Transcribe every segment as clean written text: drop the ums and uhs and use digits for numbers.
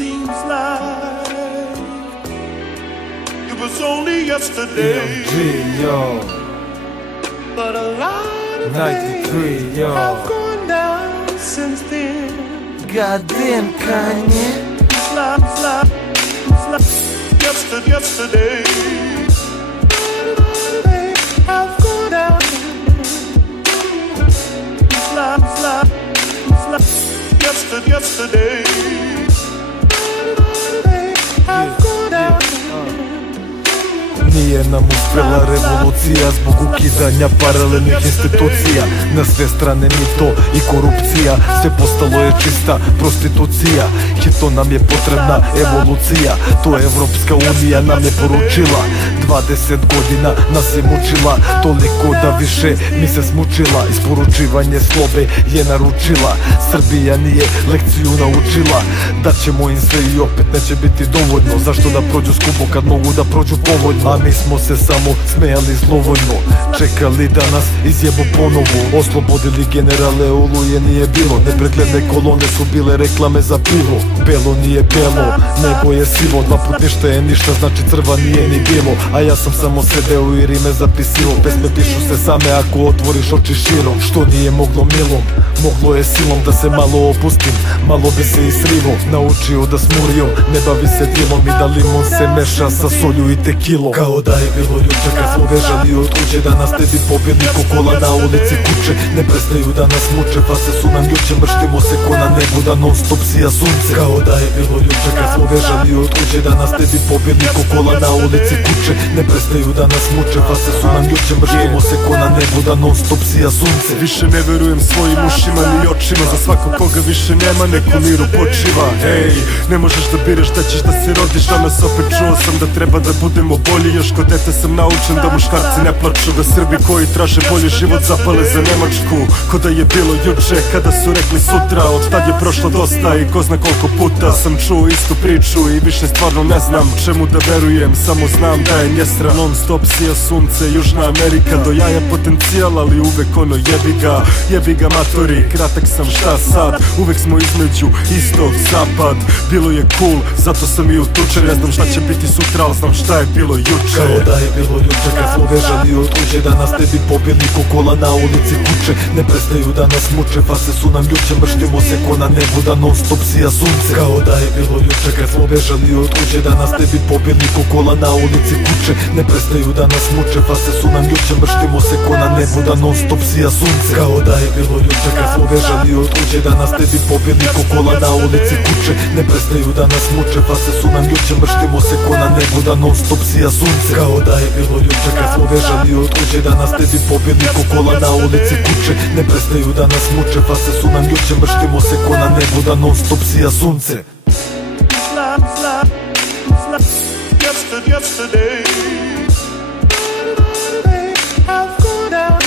seems like it was only yesterday. But a lot of things have gone down since then. Goddamn Kanye. Yesterday. They have gone down. Yesterday. They have gone down. Nije nam uspjela revolucija zbog ukidanja paralelnih institucija. Na sve strane mito i korupcija, sve postalo je čista prostitucija. Hitno nam je potrebna evolucija, to Evropska unija nam je poručila. 20 godina nas je mučila, toliko da više mi se smučila. Isporučivanje slobe je naručila, Srbija nije lekciju naučila. Da ćemo im sve i opet neće biti dovoljno. Zašto da prođu skupo kad mogu da prođu povoljno? A mi smo se samo smejali zlovoljno, čekali da nas izjebu ponovo. Oslobodili generale, oluje nije bilo, nepregledne kolone su bile reklame za pivo. Belo nije belo, nego je sivo, dva put ništa je ništa, znači crva nije ni bilo. A ja sam samo sedeo i rime zapisivo, pesme pišu se same ako otvoriš oči širom. Što nije moglo milom, moglo je silom, da se malo opustim, malo bi se i srivo. Naučio da smurio, ne bavi se dilom i da limon se meša sa solju i tekilom. Kao da je bilo juče kad smo bežali od kuće, danas tebi pobjedi ko kola na ulici kuće. Ne prestaju da nas muče, face su nam juče, mrštimo se ko na nebu da non stop sija sunce. Kao da je bilo juče kad smo bežali od kuće, danas tebi pobjedi ko kola na ulici kuće. Ne prestaju da nas muče, face su nam juče, mrštimo se ko na nebu da non stop sija sunce. Više ne verujem svojim ušima ni očima, za svakog koga više nema neku miru počiva. Hej, ne možeš da biraš da ćeš da se rodiš, danas opet čuo sam da treba da budemo bolji. Još kod dete sam naučen da muškarci ne plaču, da Srbi koji traže bolji život zapale za Nemačku. Ko da je bilo juče kada su rekli sutra, od tad je prošlo dosta i ko zna koliko puta sam čuo istu priču i više stvarno ne znam čemu da verujem. Samo znam da je njestra, non stop sija sunce, Južna Amerika do jaja potencijal, ali uvek ono jebi ga matori, kratak sam šta sad, uvek smo između istog zapad. Bilo je cool, zato sam i utučen, ne znam šta će biti sutra, ali znam šta je bilo juče. Kao da je bilo juče kad smo bežali od kuće, danas tebi pobjedi ko kola na ulici kuće. Ne prestaju da nas muče, face su nam juče, mrštimo se ko na nebu da non stop sija sunce. Kao da je bilo juče kad smo bežali od kuće, danas tebi pobjedi ko kola na ulici kuće. Ne prestaju da nas muče, face su nam juče, mrštimo se ko na nebu da non stop sija sunce. Kao da je bilo juče kad smo bežali od kuće, danas tebi pobjedi ko kola na ulici kuće. Ne prestaju da nas muče, face su nam juče, mrštimo se ko na nebu da non stop sija sunce. Kao da je bilo juče kad smo bežali od kuće, danas tebi pobjedi ko kola na ulici kuće. Ne prestaju da nas muče, face su nam juče, mrštimo se ko na nebu da non stop sija sunce. Yesterday. They have gone down.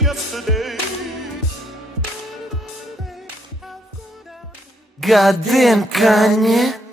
Yesterday. Goddamn Kanye.